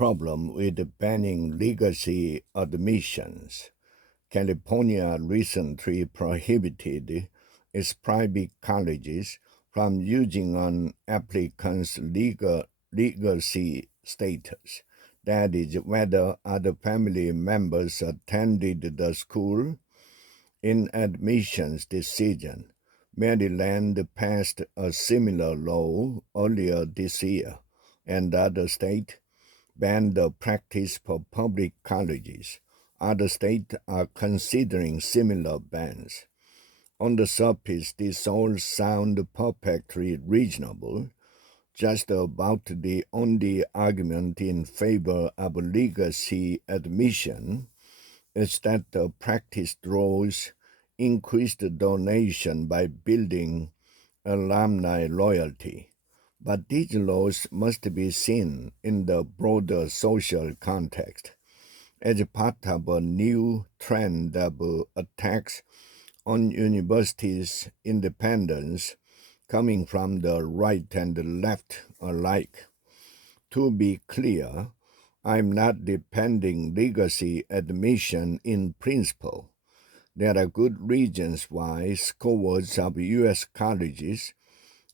problem with banning legacy admissions. California recently prohibited its private colleges from using an applicant's legacy status. That is, whether other family members attended the school. In admissions decision, Maryland passed a similar law earlier this year, and other states banned the practice for public colleges. Other states are considering similar bans. On the surface, this all sounds perfectly reasonable. Just about the only argument in favor of legacy admission is that the practice draws increased donation by building alumni loyalty. But these laws must be seen in the broader social context as part of a new trend of attacks on universities' independence coming from the right and the left alike. To be clear, I'm not defending legacy admission in principle. There are good reasons why scores of U.S. colleges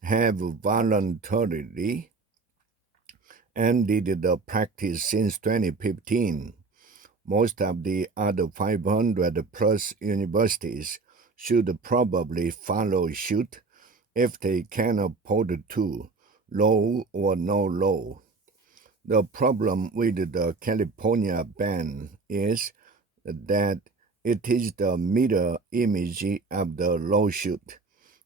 have voluntarily ended the practice since 2015. Most of the other 500 plus universities should probably follow suit if they can afford to, law or no law. The problem with the California ban is that it is the mirror image of the lawsuit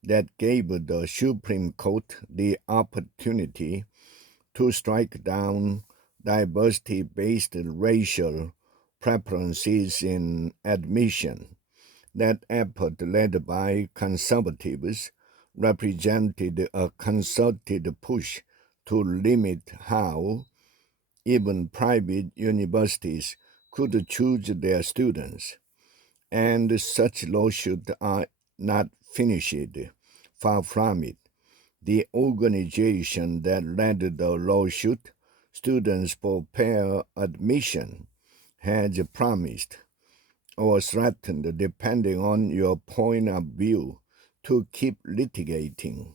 that gave the Supreme Court the opportunity to strike down diversity-based racial preferences in admission. That effort, led by conservatives, represented a concerted push to limit how even private universities could choose their students. And such lawsuits are not finished, far from it. The organization that led the lawsuit, Students for Fair Admission, has promised or threatened, depending on your point of view, to keep litigating.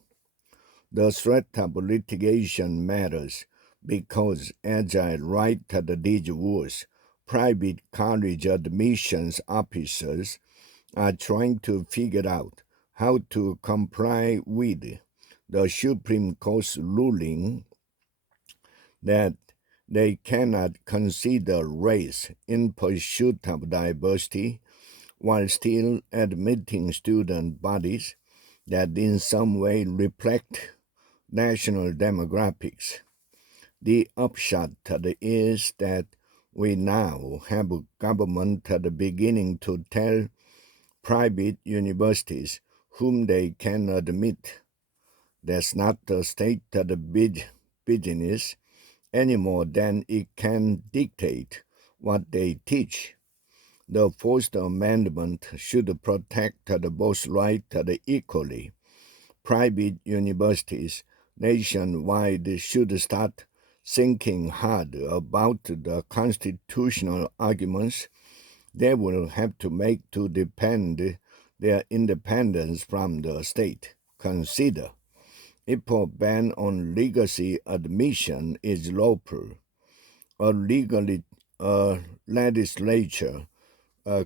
The threat of litigation matters because, as I write these words, private college admissions officers are trying to figure out how to comply with the Supreme Court's ruling that they cannot consider race in pursuit of diversity while still admitting student bodies that in some way reflect national demographics. The upshot is that we now have a government beginning to tell private universities whom they can admit. That's not the state of the business any more than it can dictate what they teach. The First Amendment should protect both rights equally. Private universities nationwide should start thinking hard about the constitutional arguments they will have to make to defend their independence from the state. Consider, if a ban on legacy admission is lawful, a legislature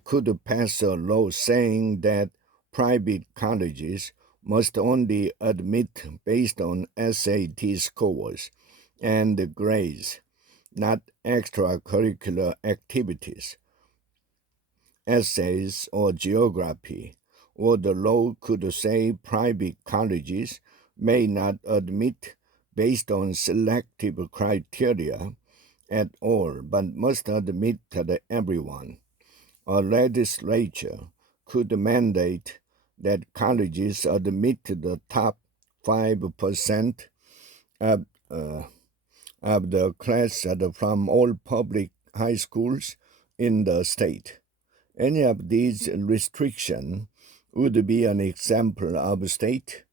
could pass a law saying that private colleges must only admit based on SAT scores and grades, not extracurricular activities, essays, or geography. Or the law could say private colleges may not admit based on selective criteria at all, but must admit everyone. A legislature could mandate that colleges admit the top 5% of, of the class from all public high schools in the state. Any of these restrictions would be an example of state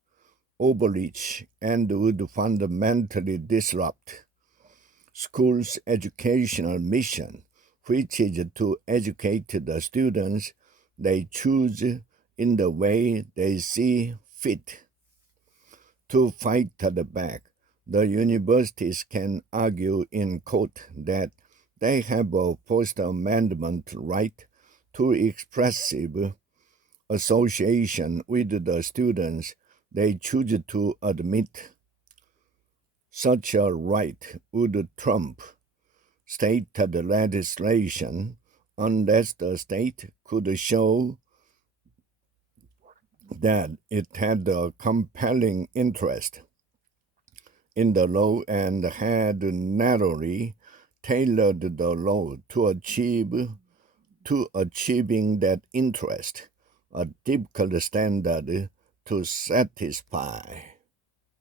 overreach and would fundamentally disrupt school's educational mission, which is to educate the students they choose in the way they see fit. To fight back, the universities can argue in court that they have a First Amendment right to expressive association with the students they choose to admit. Such a right would trump state legislation unless the state could show that it had a compelling interest in the law and had narrowly tailored the law to achieving that interest, a difficult standard to satisfy.